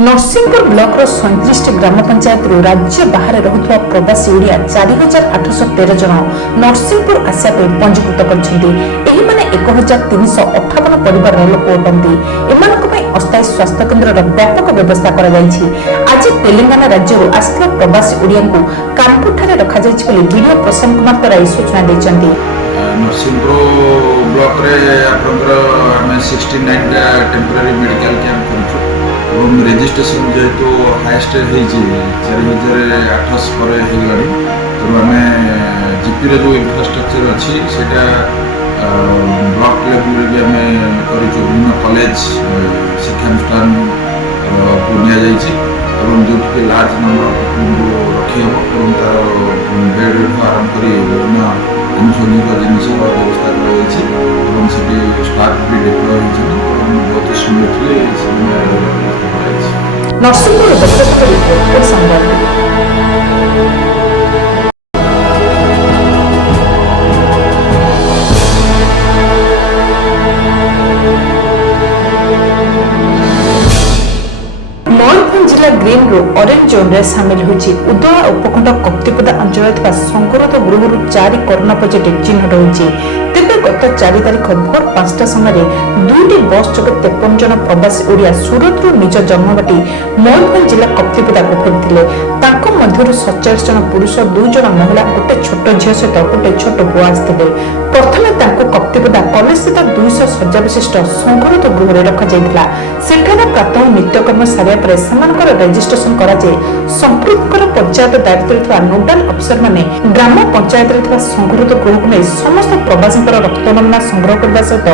Narsinghpur block 37 ग्राम पंचायत राज्य बाहर रहुवा प्रवासी ओडिया 4813 जन नरसिंहपुर आसिया पंजीकृत करछन्ती। 1358 परिवार लोक अटंती। अस्थायी स्वास्थ्य केन्द्र व्यापक व्यवस्था आज तेलंगाना राज्य आसला प्रवासी ओडिया को कानपुर रखा वीडियो प्रशांत कुमार तराई सूचना देछन्ती। नरसिंहपुर ब्लॉक रे आपनकर 69 टेम्पररी मेडिकल कैंप करछु और रजिस्ट्रेशन जेहेतु हाएस्ट है 4800 पर होगलानी। तो आम जीपी जो इंफ्रास्ट्रक्चर अच्छी से ब्लॉक लेवल भी आम कर विभिन्न कॉलेज शिक्षानुष्ठान को जो लार्ज नंबर रखी हम तार बेड आरम्भ कर विभिन्न आनुषंगिक जिन व्यवस्था कर स्टाफ भी डिप्लॉय बहुत स्मूथली नरसिंहपुर जिला ग्रीन रू ऑरेंज जोन रे सामिल होछि। उदला उपखंड कप्तिपदा अंचल संक्रमित गृह 4 कोरोना पॉजिटिव चिन्हित होछि। तेबे गत 4 तारिख भोर 5टा समय 2टी बस जोगे 53 जन प्रवासी ओडिया सूरत रु निज जन्मघाटी मयूरभंज जिला कप्तिपदा को फेरिथिले। तांको मध्यरु 47 जन पुरुष 2 जन महिला गोटे छोट झियो सहित गोटे छोट पुआ आस्थिले। प्रथमे तांको कप्तिपदा कॉलेज स्थित 200 शଯ୍या विशिष्ट संक्रमित गृह रे रखा जायतिला। सेठारे प्रातः नित्यकर्म सारिया पर समानकर रेजिस्ट्रेशन कराजे। संपृक्तर पंचायत दायित्व रे नोडाल अफिसर माने ग्राम पंचायत रे संक्रमित गृह को नहीं समस्त प्रवासी रक्त नमूना संग्रह करने सहित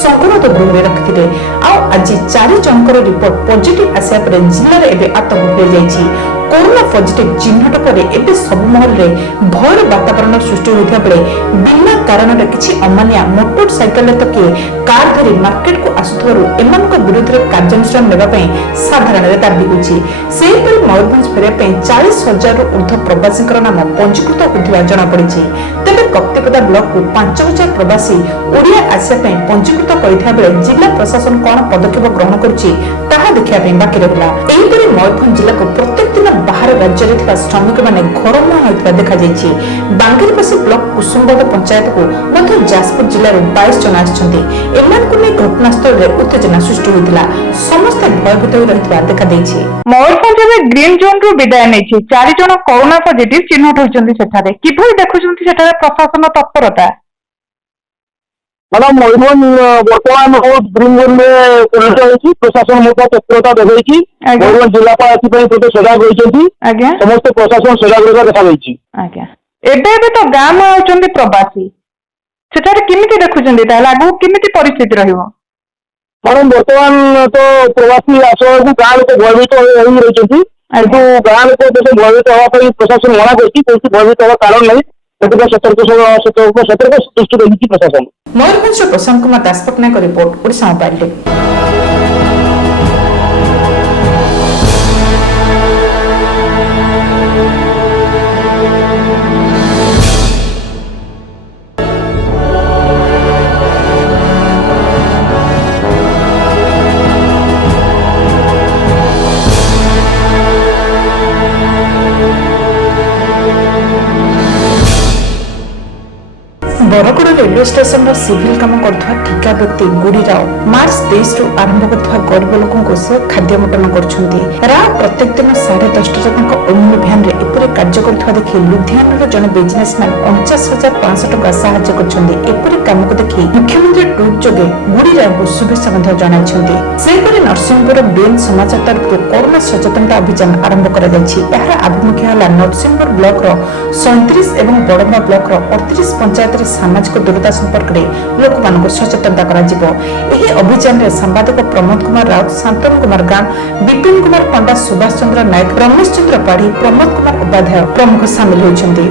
संक्रमित गृह में रखिते। आज 4 जनकर रिपोर्ट पॉजिटिव आसिया पर जिले में आतंक हो जाइए। कोरोना पॉजिटिव चिन्हट पर एबे सब महल रे भयर वातावरण सृष्टि होता बेले बिना कारण किसी अमानिया मोटरसाइकेल तो किए कार धरी मार्केट को आसुथारू एमानक विरुद्ध कार्यानुष्ठान नेबापई साधारण दाबी होछि। सेहिपरि मयूरभंज फेरिया 40,000 रु ऊर्ध्व प्रवासी नाम पंजीकृत होता जना पड़िछि। तेबे कप्तिपदा ब्लॉक को 5,000 प्रवासी ओडिया आसिया पंजीकृत करथिबा बेले जिला प्रशासन कौन पदक्षेप ग्रहण करुछि ताहा देखिया बाकी रहिला। एहिपरि मयूरभंज जिला को प्रत्येक दिन बाहर राज्य में श्रमिक मैंने घर मुहां होता देखा जायछि। बांगेरपसी ब्लॉक कुसुमबद पंचायत को मध्य जाजपुर जिले 22 जन आछन्ति। एमानकु नै घटनास्थल रे उत्तेजना सृष्टि होइतिला। समस्त भयभीत होई रहितबा देखा दैछि। मयूरभंज रे ग्रीन जोन रु विदाय नेछि 4 जन कोरोना पॉजिटिव चिन्हट होइछन्ति। सेठारे किभଳି देखुछन्ति सेठारे प्रशासन तत्परता? मैडम मयूरभंज बर्तमान ग्रीन जोन में परिणत होइछि। प्रशासन मोटा तत्परता देखैछि। मयूरभंज जिलापाल एथि सजाग होइछन्ति। समस्त प्रशासन सजाग रहबा देखा दैछि। एबे तो गाम आउछन्ति प्रवासी सेठारे किमिति देखुछन्ति ताला आगु किमिति परिस्थिति रहिबो? मैडम बर्तमान तो प्रवासी आसवार को गाँव लोक भयभीत हो रही गाँव लोक भयभीत हाँपाई प्रशासन मना कर भयभीत हवा कारण नहीं सतर्क दृष्टि रही प्रशासन। Mayurbhanj Prashant Kumar Das Patnaik report Odisha mobile. Bargarh railway station civil काम करथवा ठिका व्यक्ति गुड़ी राव मार्च 23 रु आरंभ करथवा गरीब लोकों को से खाद्य मुटन करछन्ती। राव प्रत्येक दिन 10:30 तक अमूल्य भ्यान रे एपरे कार्य करथवा देखि लुधियाना जने बिजनेसमैन 49,500 टका सहायता करछन्ती। एपरे काम को देखि मुख्यमंत्री ट्वीट जोगे गुड़ी राव को शुभेच्छा ମଧ୍ୟ ଜଣାଇଛନ୍ତି। ସେହିପରି ନରସିଂହପୁର ବିଏନ୍ ସମାଚାର ତରଫରୁ କୋରୋନା ସଚେତନତା ଅଭିଯାନ ଆରମ୍ଭ କରାଯାଇଛି। ଏହାର ଆଭିମୁଖ୍ୟ ହେଲା ନରସିଂହପୁର ବ୍ଲକର 37 ଏବଂ ବଡମ୍ବା ବ୍ଲକର 38 ପଞ୍ଚାୟତରେ सामाजिक दूरता संपर्क में लोक मानक सचेतनता करा। अभियान में सांबादिक प्रमोद कुमार राउत, शांतनु कुमार गाम, विपिन कुमार पंडा, सुभाष चंद्र नायक, रमेश चंद्र पाढ़ी, प्रमोद कुमार उपाध्याय प्रमुख सामिल होती।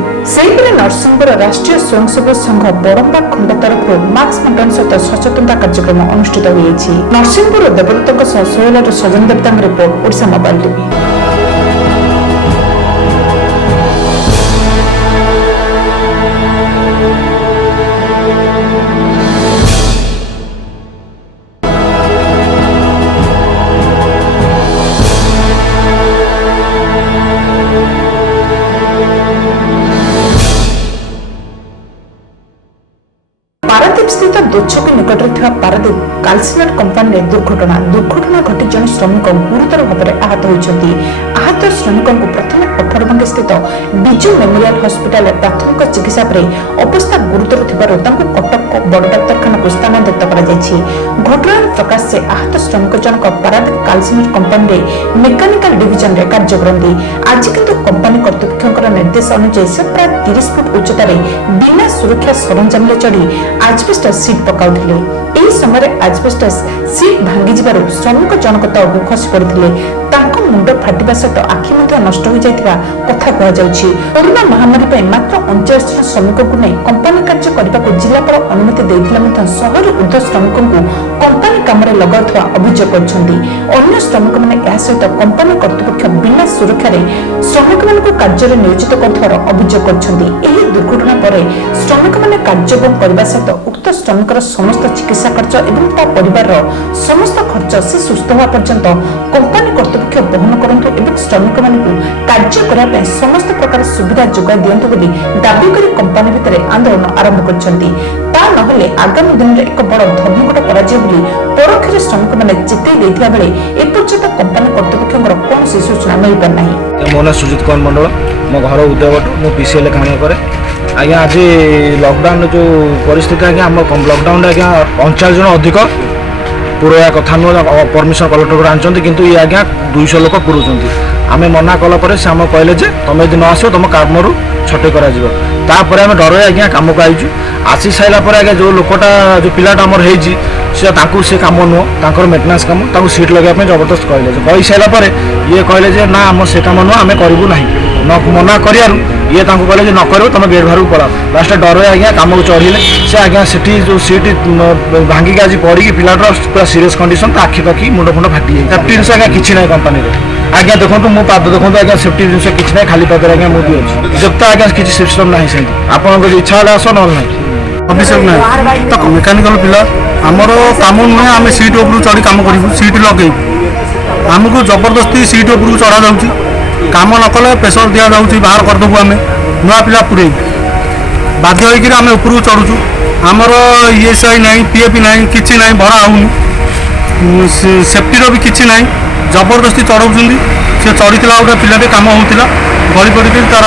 नरसिंहपुर राष्ट्रीय स्वयंसेवक संघ बरंबा खंड तरफ मास्क बंटन सहित सचेतनता कार्यक्रम अनुष्ठित होती। नरसिंहपुर देवदत्त सोहेल सजन देवता रिपोर्ट ओडिशा मोबाइल टीवी। ହୋଇଥିବା ପାରାଦୀପ କାଲସିନର କମ୍ପାନୀରେ ଦୁର୍ଘଟଣା ଘଟି ଜଣେ ଶ୍ରମିକ ଗୁରୁତର ଭାବରେ ଆହତ ହୋଇଛନ୍ତି। ଆହତ ଶ୍ରମିକଙ୍କୁ ପ୍ରଥମେ ଅଠରଭଙ୍ଗୀ ସ୍ଥିତ ବିଜୁ ମେମୋରିଆଲ ହସ୍ପିଟାଲରେ ପ୍ରାଥମିକ ଚିକିତ୍ସା ପରେ ଅବସ୍ଥା ଗୁରୁତର ଥିବାରୁ ତାଙ୍କୁ କଟକ ବଡ଼ ଡାକ୍ତରଖାନାକୁ ସ୍ଥାନାନ୍ତରିତ କରାଯାଇଛି। ଘଟଣାର ପ୍ରକାଶ ଯେ ଆହତ ଶ୍ରମିକ ଜଣକ ପାରାଦୀପ କାଲସିନର କମ୍ପାନୀରେ ମେକାନିକାଲ ଡିଭିଜନରେ କାର୍ଯ୍ୟ କରନ୍ତି। ଆଜି କିନ୍ତୁ କମ୍ପାନୀ କର୍ତ୍ତୃପକ୍ଷଙ୍କର ନିର୍ଦ୍ଦେଶ ଅନୁଯାୟୀ ସେ ପ୍ରାୟ 30 ଫୁଟ ଉଚ୍ଚତାରେ ବିନା ସୁରକ୍ଷା ସରଞ୍ଜାମରେ ଚଢ଼ି ଆଜବେଷ୍ଟସ୍ ସିଟ୍ ପକାଉଥିଲେ। ଏହି ସମୟରେ ଆଜବେଷ୍ଟସ୍ ସିଟ୍ ଭାଙ୍ଗିଯିବାରୁ ଶ୍ରମିକ ଜଣକ ତଳକୁ ଖସି ପଡ଼ିଥିଲେ। ତାଙ୍କ ମୁଣ୍ଡ ଫାଟିବା ସହିତ ଆଖି ମଧ୍ୟ ନଷ୍ଟ ହୋଇଯାଇଥିବା କଥା କୁହାଯାଉଛି। କରୋନା ମହାମାରୀ ପାଇଁ ମାତ୍ର 39 ଜଣ ଶ୍ରମିକଙ୍କୁ ନେଇ କମ୍ପାନୀ କାର୍ଯ୍ୟ କରିବାକୁ ଜିଲ୍ଲାପାଳ ଅନୁମତି ଦେଇଥିଲେ ମଧ୍ୟ 100ରୁ ଉର୍ଦ୍ଧ୍ୱ ଶ୍ରମିକଙ୍କୁ କମ୍ପାନୀ କାମରେ ଲଗାଉଥିବା ଅଭିଯୋଗ କରିଛନ୍ତି। ଅନ୍ୟ ଶ୍ରମିକମାନେ ଏହା ସହିତ କମ୍ପାନୀ କର୍ତ୍ତୃପକ୍ଷ ବିନା ସୁରକ୍ଷାରେ ଶ୍ରମିକମାନଙ୍କୁ କାର୍ଯ୍ୟରେ ନିୟୋଜିତ କରୁଥିବାର ଅଭିଯୋଗ କରିଛନ୍ତି। ଏହି ଦୁର୍ଘଟଣା ପରେ ଶ୍ରମିକମାନେ କାର୍ଯ୍ୟ ବନ୍ଦ କରିବା ସହିତ ଉକ୍ତ ଶ୍ରମିକର ସମସ୍ତ ଚିକିତ୍ସା ଖର୍ଚ୍ଚ ଏବଂ ତା ପରିବାରର ସମସ୍ତ ଖର୍ଚ୍ଚ ସେ ସୁସ୍ଥ ହେବା ପର୍ଯ୍ୟନ୍ତ କମ୍ପାନୀ କର୍ତ୍ତୃପକ୍ଷ ବହନ କରନ୍ତୁ ଏବଂ ଶ୍ରମିକମାନଙ୍କୁ କାର୍ଯ୍ୟ କରିବା ପାଇଁ ସମସ୍ତ ପ୍ରକାର ସୁବିଧା ଯୋଗାଇ ଦିଅନ୍ତୁ ବୋଲି ଦାବି କରି କମ୍ପାନୀ ଭିତରେ ଆନ୍ଦୋଳନ ଆରମ୍ଭ କରିଛନ୍ତି। ତା ନହେଲେ ଆଗାମୀ ଦିନରେ ଏକ ବଡ଼ ଧର୍ମଘଟ କରାଯିବ ବୋଲି ପରୋକ୍ଷରେ ଶ୍ରମିକମାନେ ଚେତାଇ ଦେଇଥିବା ବେଳେ ଏପର୍ଯ୍ୟନ୍ତ କମ୍ପାନୀ କର୍ତ୍ତୃପକ୍ଷଙ୍କର କୌଣସି ସୂଚନା ମିଳିପାରିନାହିଁ। ମୋ ନାଁ ସୁଜିତ କୁମାର ମଣ୍ଡଳ, ମୋ ଘର ଉଦୟଭଟ, ମୁଁ PCL କାମ କରେ। ଆଜ୍ଞା ଆଜି ଲକଡାଉନ ଯେଉଁ ପରିସ୍ଥିତି ଆଜ୍ଞା ଆମ ଲକଡାଉନରେ ଆଜ୍ଞା 39 ଜଣ ଅଧିକ ପୁରୋଇବା କଥା ନୁହଁ, ପରମିଶନ କଲେକ୍ଟର ଆଣିଛନ୍ତି, କିନ୍ତୁ ଇଏ ଆଜ୍ଞା 200 ଲୋକ ପୁରଉଛନ୍ତି। ଆମେ ମନା କଲା ପରେ ସେ ଆମକୁ କହିଲେ ଯେ ତମେ ଯଦି ନ ଆସିବ ତମ କାମରୁ ଛଟେଇ କରାଯିବ। ତାପରେ ଆମେ ଡରରେ ଆଜ୍ଞା କାମକୁ ଆଇଛୁ। ଆସି ସାରିଲା ପରେ ଆଜ୍ଞା ଯେଉଁ ଲୋକଟା ଯେଉଁ ପିଲାଟା ଆମର ହେଇଛି ତାଙ୍କୁ ସେ କାମ ନୁହଁ, ତାଙ୍କର ମେଣ୍ଟେନାନ୍ସ କାମ, ତାଙ୍କୁ ସିଟ୍ ଲଗାଇବା ପାଇଁ ଜବରଦସ୍ତ କହିଲେ। କହିସାରିଲା ପରେ ଇଏ କହିଲେ ଯେ ନା ଆମର ସେ କାମ ନୁହଁ, ଆମେ କରିବୁ ନାହିଁ। ମନା କରିବାରୁ ଇଏ ତାଙ୍କୁ କହିଲେ ଯେ ନ କରିବ ତମେ ଗେଟ୍ ବାହାରକୁ ପଳାଅ। ଲାଷ୍ଟ ଡରରେ ଆଜ୍ଞା କାମକୁ ଚଢ଼ିଲେ। ସେ ଆଜ୍ଞା ସେଠି ଯେଉଁ ସିଟ୍ ଭାଙ୍ଗିକି ଆଜି ପଡ଼ିକି ପିଲାଟାର ପୁରା ସିରିୟସ୍ କଣ୍ଡିସନ୍, ତା ଆଖି ପାଖି ମୁଣ୍ଡ ଫାଟି ଯାଇଛି। ସେଫ୍ଟି ଜିନିଷ ଆଜ୍ଞା କିଛି ନାହିଁ କମ୍ପାନୀରେ। ଆଜ୍ଞା ଦେଖନ୍ତୁ ମୋ ପାଦ ଦେଖନ୍ତୁ ଆଜ୍ଞା, ସେଫ୍ଟି ଜିନିଷ କିଛି ନାହିଁ, ଖାଲି ପାଦରେ ଆଜ୍ଞା ମୁଁ ବି ଅଛି। ଯେତେ ଆଜ୍ଞା କିଛି ସିଷ୍ଟମ୍ ନାହିଁ ସେମିତି। ଆପଣଙ୍କ ଯଦି ଇଚ୍ଛା ହେଲେ ଆସ, ନହେଲେ ନାହିଁ। ଅଭିଷେକ ନାହିଁ ତ ମେକାନିକାଲ ପିଲା, ଆମର କାମ ନୁହେଁ ଆମେ ସିଟ୍ ଉପରକୁ ଚଢ଼ି କାମ କରିବୁ, ସିଟ୍ ଲଗେଇବୁ। ଆମକୁ ଜବରଦସ୍ତି ସିଟ୍ ଉପରକୁ ଚଢ଼ାଯାଉଛି, କାମ ନ କଲେ ପ୍ରେସର ଦିଆଯାଉଛି, ବାହାର କରିଦେବୁ। ଆମେ ନୂଆ ପିଲା ପୁରେଇବୁ, ବାଧ୍ୟ ହୋଇକିରି ଆମେ ଉପରକୁ ଚଢ଼ୁଛୁ। ଆମର ESI ନାହିଁ, PF ନାହିଁ, କିଛି ନାହିଁ, ଭରା ହେଉନି, ସେଫ୍ଟିର ବି କିଛି ନାହିଁ, ଜବରଦସ୍ତି ଚଢ଼ାଉଛନ୍ତି। ସେ ଚଢ଼ିଥିଲା ଗୋଟେ ପିଲାଟେ, କାମ ହେଉଥିଲା, ଗଳି ପଡ଼ିକି ତାର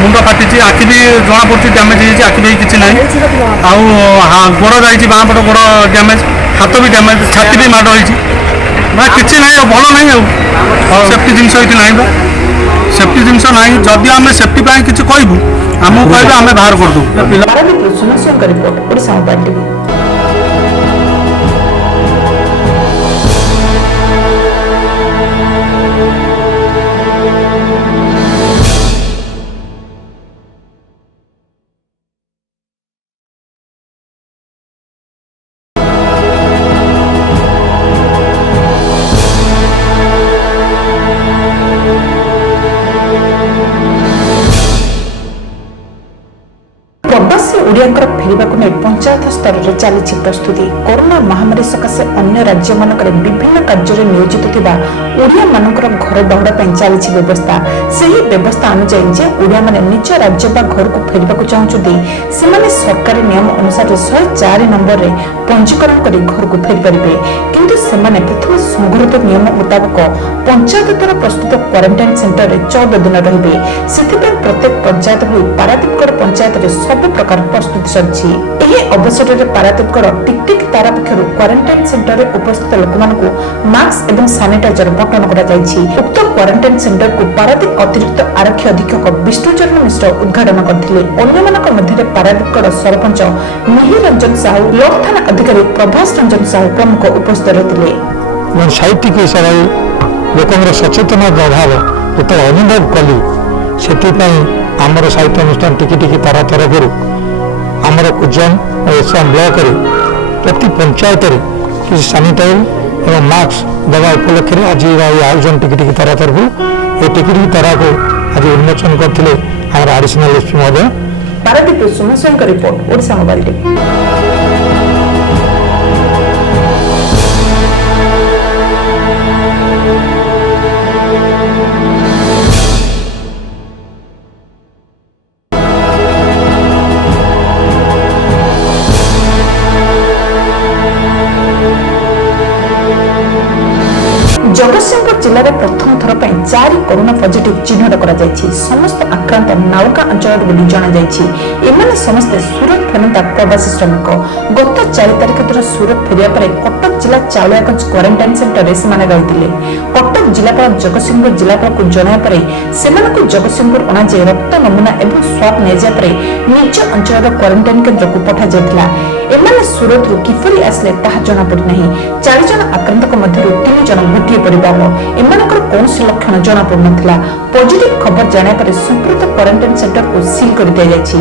ମୁଣ୍ଡ ଫାଟିଛି, ଆଖି ବି ଜଣାପଡ଼ୁଛି ଡ୍ୟାମେଜ୍ ହେଇଯାଇଛି, ଆଖି ବି କିଛି ନାହିଁ। ଆଉ ଗୋଡ଼ ଯାଇଛି, ବାଁ ପଟ ଗୋଡ଼ ଡ୍ୟାମେଜ୍, ହାତ ବି ଡ୍ୟାମେଜ୍, ଛାତି ବି ମାଡ଼ ହେଇଛି। ନା କିଛି ନାହିଁ, ଆଉ ଭଲ ନାହିଁ। ଆଉ ସେଫ୍ଟି ଜିନିଷ ଏଠି ନାହିଁ ବା, ସେଫ୍ଟି ଜିନିଷ ନାହିଁ। ଯଦି ଆମେ ସେଫ୍ଟି ପାଇଁ କିଛି କହିବୁ ଆମକୁ କହିବେ ଆମେ ବାହାର କରିଦେବୁ। ପାରାଦୀପରୁ ସୁନଶ୍ରୀଙ୍କ ରିପୋର୍ଟ, ଓଡ଼ିଶା ମୋବାଇଲ ଟିଭି। ପ୍ରବାସୀ ଓଡ଼ିଆଙ୍କର ଫେରିବାକୁ ନେଇ ପଞ୍ଚାୟତ ସ୍ତରରେ ଚାଲିଛି ପ୍ରସ୍ତୁତି। କରୋନା ମହାମାରୀ ସକାଶେ ଅନ୍ୟ ରାଜ୍ୟମାନଙ୍କରେ ବିଭିନ୍ନ କାର୍ଯ୍ୟରେ ନିୟୋଜିତ ଥିବା ଓଡ଼ିଆମାନଙ୍କର ଘର ବାହୁଡ଼ା ପାଇଁ ଚାଲିଛି ବ୍ୟବସ୍ଥା। ସେହି ବ୍ୟବସ୍ଥା ଅନୁଯାୟୀ ଯେ ଓଡ଼ିଆମାନେ ନିଜ ରାଜ୍ୟ ବା ଘରକୁ ଫେରିବାକୁ ଚାହୁଁଛନ୍ତି, ସେମାନେ ସରକାରୀ ନିୟମ ଅନୁସାରେ 104 ନମ୍ବରରେ ପଞ୍ଜୀକରଣ କରି ଘରକୁ ଫେରିପାରିବେ। କିନ୍ତୁ ସେମାନେ ପ୍ରଥମେ ସଂଗୃହୀତ ନିୟମ ମୁତାବକ ପଞ୍ଚାୟତ ଦ୍ୱାରା ପ୍ରସ୍ତୁତ କ୍ୱାରେଣ୍ଟାଇନ୍ ସେଣ୍ଟରରେ 14 ଦିନ ରହିବେ। ସେଥିପାଇଁ ପ୍ରତ୍ୟେକ ପଞ୍ଚାୟତ ଭଳି ପାରାଦୀପଗଡ଼ ପଞ୍ଚାୟତରେ ସବୁ ପ୍ରକାର ପ୍ରସ୍ତୁତି ସରିଛି। ଏହି ଅବସରରେ ପାରାଦୀପଗଡ଼ ଟିକଟିକ ତାରା ପକ୍ଷରୁ କ୍ୱାରେଣ୍ଟାଇନ୍ ସେଣ୍ଟରରେ ଉପସ୍ଥିତ ଲୋକମାନଙ୍କୁ ମାସ୍କ ଏବଂ ସାନିଟାଇଜର ବଣ୍ଟନ କରାଯାଇଛି। ଉକ୍ତ କ୍ୱାରେଣ୍ଟାଇନ୍ ସେଣ୍ଟରକୁ ପାରାଦୀପ ଅତିରିକ୍ତ ଆରକ୍ଷୀ ଅଧୀକ୍ଷକ ବିଷ୍ଣୁଚରଣ ମିଶ୍ର ଉଦ୍ଘାଟନ କରିଥିଲେ। ଅନ୍ୟମାନଙ୍କ ମଧ୍ୟରେ ପାରାଦୀପଗଡ଼ ସରପଞ୍ଚ ମିହିର ରଞ୍ଜନ ସାହୁ, ବ୍ଲକ ଥାନା ଅଧିକାରୀ ପ୍ରଭାସ ରଞ୍ଜନ ସାହୁ ପ୍ରମୁଖ ଉପସ୍ଥିତ ରହିଥିଲେ। ସାହିତ୍ୟିକ ହିସାବରେ ଲୋକଙ୍କର ସଚେତନତାର ଅଭାବ ଯେତେବେଳେ ଅନୁଭବ କଲି, ସେଥିପାଇଁ ଆମର ସାହିତ୍ୟ ଅନୁଷ୍ଠାନ ଟିକି ଟିକି ତାରା ତରଫରୁ ଆମର କୁଜନ ଓ ଏସଏମ୍ ବ୍ଲକରେ ପ୍ରତି ପଞ୍ଚାୟତରେ କିଛି ସାନିଟାଇଜର ଏବଂ ମାସ୍କ ଦେବା ଉପଲକ୍ଷରେ ଆଜି ଏହି ଆୟୋଜନ ଟିକି ଟିକି ତାରା ତରଫରୁ ଏ ଟିକି ଟିକି ତାରାକୁ ଆଜି ଉନ୍ମୋଚନ କରିଥିଲେ ଆମର ଆଡିସନାଲ SP ମହୋଦୟ। ପାରାଦୀପରୁ ସୁମେଶଙ୍କ report, Odisha mobile TV. Jagatsinghpur ଜିଲ୍ଲାରେ ପ୍ରଥମ ଥର ପାଇଁ 4 କରୋନା ପଜିଟିଭ ଚିହ୍ନଟ କରାଯାଇଛି। ସମସ୍ତ ଆକ୍ରାନ୍ତ ନାଉକା ଅଞ୍ଚଳର ବୋଲି ଜଣାଯାଇଛି। ଏମାନେ ସମସ୍ତେ ସୁରତ ଫେରନ୍ତା ପ୍ରବାସୀ ଶ୍ରମିକ। ଗତ 4 ତାରିଖ ଦିନ ସୁରତ ଫେରିବା ପରେ କଟକ ଜିଲ୍ଲା ଚାଉଳିଆଗଞ୍ଜ କ୍ୱାରେଣ୍ଟାଇନ ସେଣ୍ଟରରେ ସେମାନେ ରହିଥିଲେ। କଟକ ଜିଲ୍ଲାପାଳ ଜଗତସିଂହପୁର ଜିଲ୍ଲାପାଳକୁ ଜଣାଇବା ପରେ ସେମାନଙ୍କୁ ଜଗତସିଂହପୁର ଅଣାଯାଇ ରକ୍ତ ନମୁନା ଏବଂ ସ୍ୱାବ୍ ନିଆଯିବା ପରେ ନିଜ ଅଞ୍ଚଳର କ୍ୱାରେଣ୍ଟାଇନ କେନ୍ଦ୍ରକୁ ପଠାଯାଇଥିଲା। ଏମାନେ ସୁରତରୁ କିପରି ଆସିଲେ ତାହା ଜଣାପଡ଼ିନାହିଁ। 4 ଜଣ ଆକ୍ରାନ୍ତଙ୍କ ମଧ୍ୟରୁ 3 ଜଣ ଗୋଟିଏ ପରିବାର। ଏମାନଙ୍କର କୌଣସି ଲକ୍ଷଣ ଜଣାପଡ଼ୁନଥିଲା। ପଜିଟିଭ ଖବର ଜାଣିବା ପରେ ସମ୍ପୃକ୍ତ କ୍ୱାରେଣ୍ଟାଇନ ସେଣ୍ଟରକୁ ସିଲ୍ କରି ଦିଆଯାଇଛି।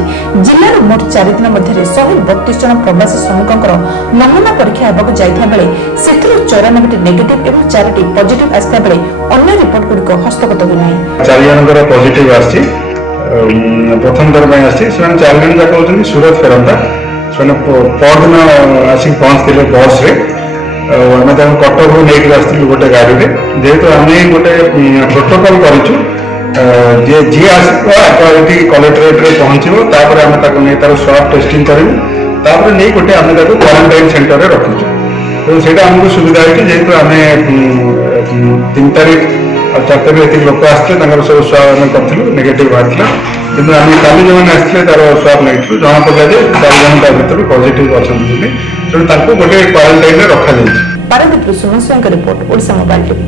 ଜିଲ୍ଲାର ମୋଟ 4 ଦିନ ମଧ୍ୟରେ 132 ଜଣ ପ୍ରବାସୀ ଶ୍ରମିକଙ୍କର ନମୁନା ପରୀକ୍ଷା ହେବାକୁ ଯାଇଥିବା ବେଳେ ସେଥିରୁ 94ଟି ନେଗେଟିଭ ଏବଂ 4ଟି ପଜିଟିଭ ଆସିଥିବା ବେଳେ ଅନ୍ୟ ରିପୋର୍ଟ ଗୁଡ଼ିକ ହସ୍ତଗତ ହୋଇନାହିଁ। 4 ଜଣଙ୍କର ପଜିଟିଭ ଆସିଛି। ପ୍ରଥମ ଥର ପାଇଁ ଆସିଛି। ସେମାନେ 4 ଜଣ ଯାକ ହେଉଛନ୍ତି ସୁରତ ଫେରନ୍ତା। ସେମାନେ ପରଦିନ ଆସିକି ପହଞ୍ଚିଥିଲେ ବସ୍ରେ। ଆମେ ତାଙ୍କୁ କଟକରୁ ନେଇକି ଆସିଥିଲୁ ଗୋଟେ ଗାଡ଼ିରେ। ଯେହେତୁ ଆମେ ଗୋଟେ ପ୍ରୋଟୋକଲ୍ କରିଛୁ, ଯିଏ ଆସିବ ଆଗ ଏଠି କଲେକ୍ଟରେଟ୍ରେ ପହଞ୍ଚିବ, ତାପରେ ଆମେ ତାକୁ ନେଇ ତାର ସ୍ୱାବ୍ ଟେଷ୍ଟିଂ କରିବୁ, ତାପରେ ନେଇ ଗୋଟେ ଆମେ ତାକୁ କ୍ୱାରେଣ୍ଟାଇନ୍ ସେଣ୍ଟରରେ ରଖିଛୁ। ତେଣୁ ସେଇଟା ଆମକୁ ସୁବିଧା ହେଇଛି। ଯେହେତୁ ଆମେ 3 ତାରିଖ ଆଉ 4 ତାରିଖ ଏତିକି ଲୋକ ଆସିଥିଲେ, ତାଙ୍କର ସବୁ ସ୍ୱାବ୍ ଆମେ କରିଥିଲୁ, ନେଗେଟିଭ୍ ବାହାରିଥିଲା। କିନ୍ତୁ ଆମେ କାଲି ଯେଉଁମାନେ ଆସିଥିଲେ ତାର ସ୍ୱାବ୍ ନେଇଥିଲୁ, ଜଣାପଡ଼ିଲା ଯେ 4 ଜଣ ତା ଭିତରୁ ପଜିଟିଭ୍ ଅଛନ୍ତି ବୋଲି। ତେଣୁ ତାଙ୍କୁ ଗୋଟେ କ୍ୱାରେଣ୍ଟାଇନ୍ରେ ରଖାଯାଇଛି। ପାରାଦୀପରୁ ସୁମନ ସ୍ୱାଇଁଙ୍କ ରିପୋର୍ଟ, ଓଡ଼ିଶା ମୋବାଇଲ ଟିଭି।